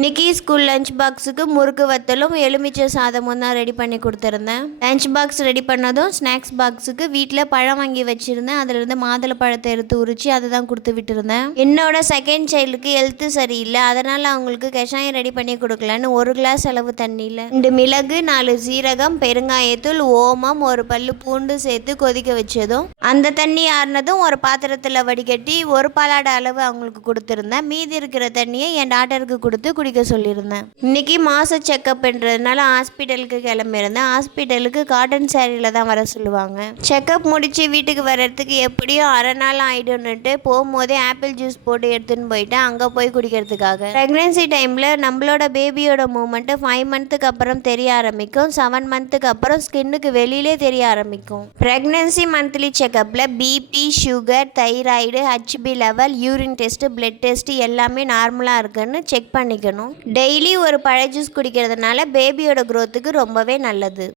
இன்னைக்கு school lunch பாக்ஸுக்கு முறுக்கு வத்தலும் எலுமிச்சை சாதமும் தான் ரெடி பண்ணி கொடுத்துருந்தேன். லஞ்ச் பாக்ஸ் ரெடி பண்ணதும் ஸ்நாக்ஸ் பாக்ஸுக்கு வீட்டில் பழம் வாங்கி வச்சுருந்தேன். அதிலிருந்து மாதுளை பழத்தை எடுத்து உரிச்சு அதை தான் கொடுத்து விட்டுருந்தேன். என்னோட செகண்ட் சைல்டுக்கு ஹெல்த்து சரியில்லை, அதனால் அவங்களுக்கு கஷாயம் ரெடி பண்ணி கொடுக்கலான்னு 1 கிளாஸ் அளவு தண்ணியில் 2 மிளகு 4 சீரகம் பெருங்காயத்தூள் ஓமம் 1 பல்லு பூண்டு சேர்த்து கொதிக்க வச்சதும் அந்த தண்ணி ஆறுனதும் ஒரு பாத்திரத்தில் வடிகட்டி 1 பாலாடை அளவு அவங்களுக்கு கொடுத்துருந்தேன். மீதி இருக்கிற தண்ணியை என் டாட்டருக்கு கொடுத்து குடிக்க சொல்லியிருந்தேன். இன்னைக்கு மாச செக்கப்ன்றதுனால ஹாஸ்பிட்டலுக்கு கிளம்பியிருந்தேன். ஹாஸ்பிட்டலுக்கு காட்டன் சேரீல தான் வர சொல்லுவாங்க. செக்கப் முடிச்சு வீட்டுக்கு வர்றதுக்கு எப்படியும் அரை நாள் ஆயிடும்னுட்டு போகும்போதே ஆப்பிள் ஜூஸ் போட்டு எடுத்துன்னு போயிட்டேன், அங்கே போய் குடிக்கிறதுக்காக. ப்ரெக்னென்சி டைமில் நம்மளோட பேபியோட மூமெண்ட்டு 5 மந்த்துக்கு அப்புறம் தெரிய ஆரம்பிக்கும். 7 மந்த்துக்கு அப்புறம் ஸ்கின்னுக்கு வெளியிலே தெரிய ஆரம்பிக்கும். ப்ரெக்னென்சி மந்த்லி செக்கப்பில் BP, sugar, thyroid, HB level, urine test, blood test எல்லாமே நார்மலாக இருக்குன்னு செக் பண்ணிக்கணும். டெய்லி ஒரு பழ ஜூஸ் குடிக்கிறதுனால பேபியோட க்ரோத்துக்கு ரொம்பவே நல்லது.